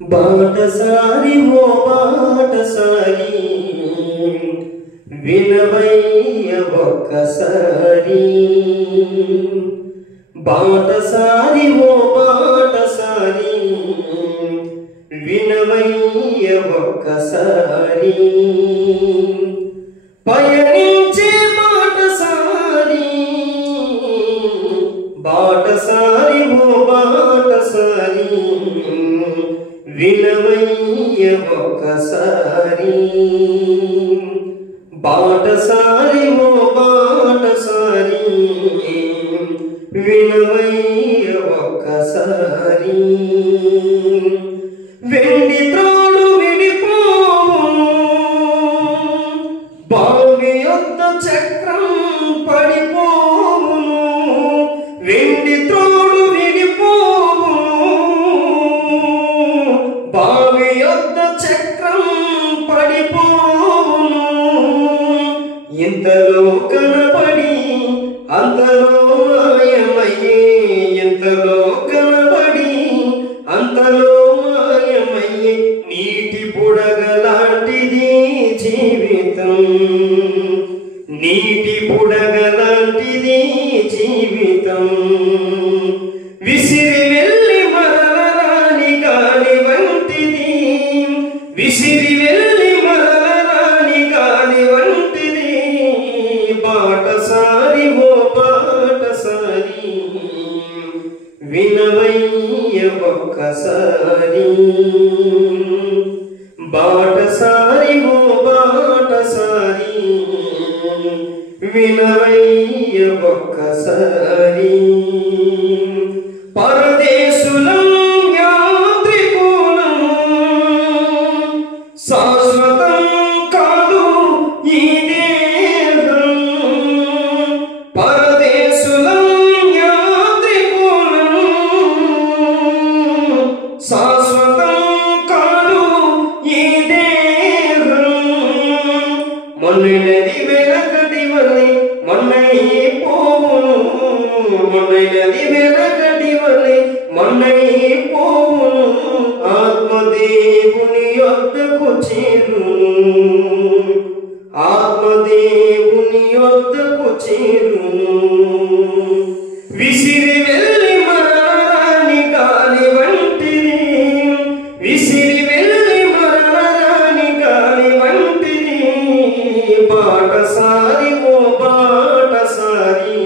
బాటసారి ఓ బాటసారి వినవయ్య ఒక్కసారి. బాటసారి ఓ బాటసారి వినవయ్య ఒక్కసారి. పయనించే బాటసారి బాటసారి ఓ బాటసారి వినవయ్య ఒక్కసారి. బాటసారి ఓ బాటసారి వినవయ్య ఒక్కసారి. వెండి త్రోడు విడిపోవును, బావి యొద్ద చక్రం పడిపోవును. వెండి త్రోడు విడిపోవును, బావి యొద్ద చక్రం పడిపోవును. ఇంతలో కనబడి అంతలో మాయమయ్యే, ఇంతలో కనబడి అంతలో మాయమయ్యే. నీటి బుడగలాంటిది జీవితం, నీటి బుడగలాంటిది జీవితం. విసిరి వెళ్ళి మరలరాని గాలి వంటిది, విసిరి వెళ్ళి మరలరాని గాలి వంటిది. బాటసారి ఓ బాటసారి వినవయ్య ఒక్కసారి. బాటసారి ఓ బాటసారి వినవయ్య ఒక్కసారి. పరదేశులం యాత్రికులం, శాశ్వతం కాదు ఈ దేహం. పరదేశులం యాత్రికులం, శాశ్వతం కాదు ఈ దేహం. మొన్నది వెనకటి వలె మొన్నైపోవును, మొన్నది వెనకటి వలె మొన్నైపోవును. ఆత్మదేవుని యొద్దకు చేరును, ఆత్మదేవుని యొద్దకు చేరును. విసిరి వెళ్ళి మరలరాని గాలి వంటిది, విసిరి వెళ్ళి మరలరాని గాలి వంటిది. బాటసారి ఓ బాటసారి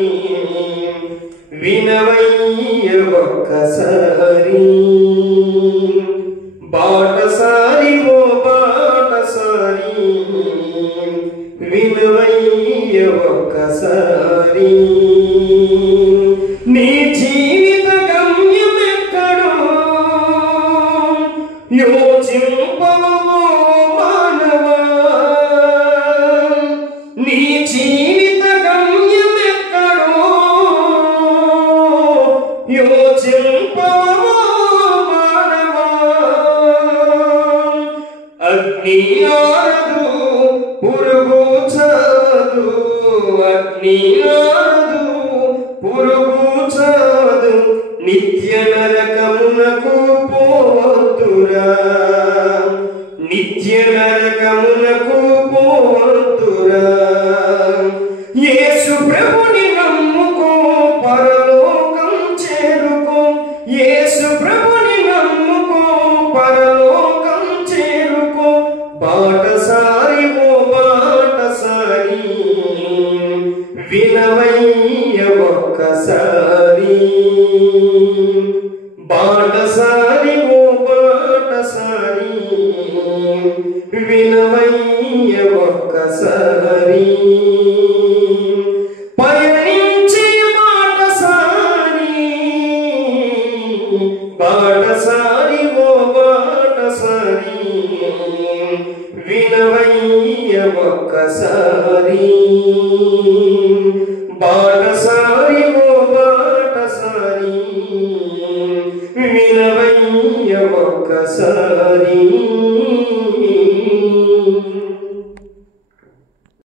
వినవయ్య ఒక్కసారి. బాటసారి ఓ బాటసారి వినవయ్య ఒక్కసారి. నీ జీవిత గమ్యమెక్కడో యోచింపవో మానవా, నీ జీవిత గమ్యమెక్కడో యోచింపవో మానవా. అగ్ని ఆరదు పురుగు చాదు, అగ్ని ఆరదు పురుగు చాదు. నిత్య నరకమునకు పోవద్దురా, నిత్య నరకమునకు పోవద్దురా. యేసు ప్రభుని నమ్ముకో పరలోకం చేరుకో, యేసు ప్రభుని నమ్ముకో పరలోకం చేరుకో. బాటసారి ఓ బాటసారి వినవయ్య ఒక్కసారి. బాటసారి ఓ బాటసారి వినవయ్య ఒక్కసారి. పయనించే బాటసారి బాటసారి ఓ బాటసారి వినవయ్య ఒక్కసారి. బాట